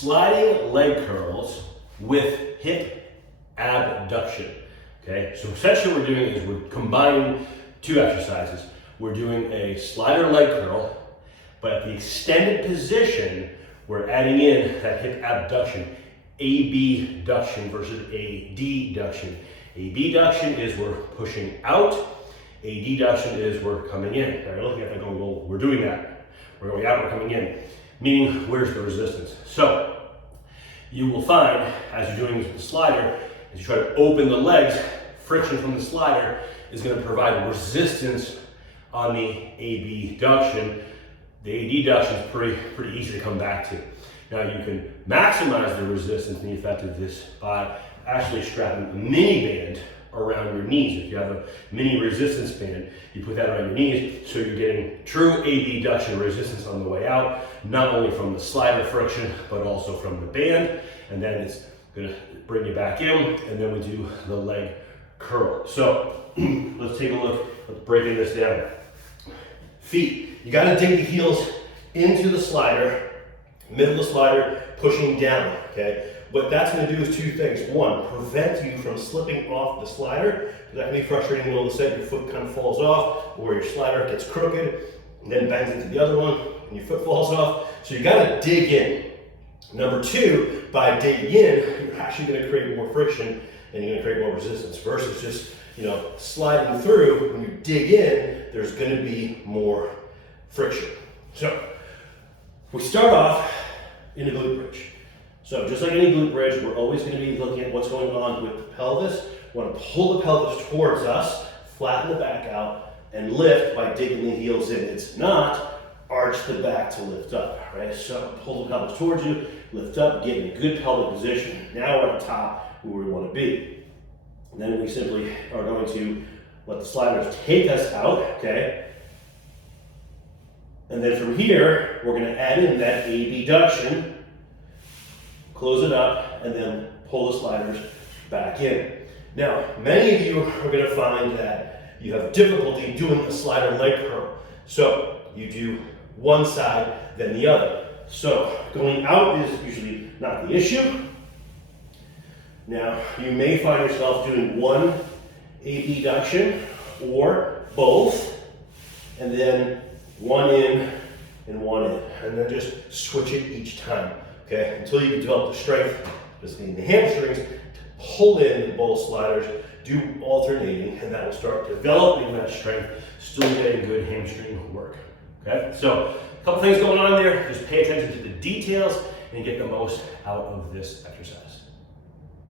sliding leg curls with hip abduction. Okay, so essentially what we're doing is we're combining two exercises. We're doing a slider leg curl, but at the extended position, we're adding in that hip abduction, abduction versus adduction. Abduction is we're pushing out. Adduction is we're coming in. Now you're looking at that going, well, we're doing that. We're going out, we're coming in. Meaning, where's the resistance? So, you will find, as you're doing this with the slider, as you try to open the legs, friction from the slider is going to provide resistance on the abduction. The adduction is pretty easy to come back to. Now you can maximize the resistance and the effectiveness by actually strapping a mini band around your knees. If you have a mini resistance band, you put that around your knees so you're getting true abduction resistance on the way out, not only from the slider friction, but also from the band. And then it's gonna bring you back in, and then we do the leg curl. So let's take a look at breaking this down. Feet, you gotta dig the heels into the slider, middle of the slider, pushing down, okay? What that's gonna do is two things. One, prevent you from slipping off the slider. That can be frustrating in the middle of the set, your foot kind of falls off, or your slider gets crooked, and then bangs into the other one, and your foot falls off. So you gotta dig in. Number two, by digging in, you're actually gonna create more friction, and you're gonna create more resistance, versus just, sliding through. When you dig in, there's gonna be more friction. So, we start off in a glute bridge. So just like any glute bridge, we're always going to be looking at what's going on with the pelvis. We want to pull the pelvis towards us, flatten the back out, and lift by digging the heels in. It's not arch the back to lift up, right? So pull the pelvis towards you, lift up, get in a good pelvic position. Now we're on top where we want to be. And then we simply are going to let the sliders take us out, okay? And then from here, we're going to add in that abduction, close it up, and then pull the sliders back in. Now, many of you are going to find that you have difficulty doing the slider leg curl. So you do one side, then the other. So going out is usually not the issue. Now, you may find yourself doing one abduction or both, and then one in and one in, and then just switch it each time. Okay, until you develop the strength, specifically in the hamstrings, to pull in both sliders, do alternating, and that will start developing that strength, still getting good hamstring work. Okay, so a couple things going on there. Just pay attention to the details and get the most out of this exercise.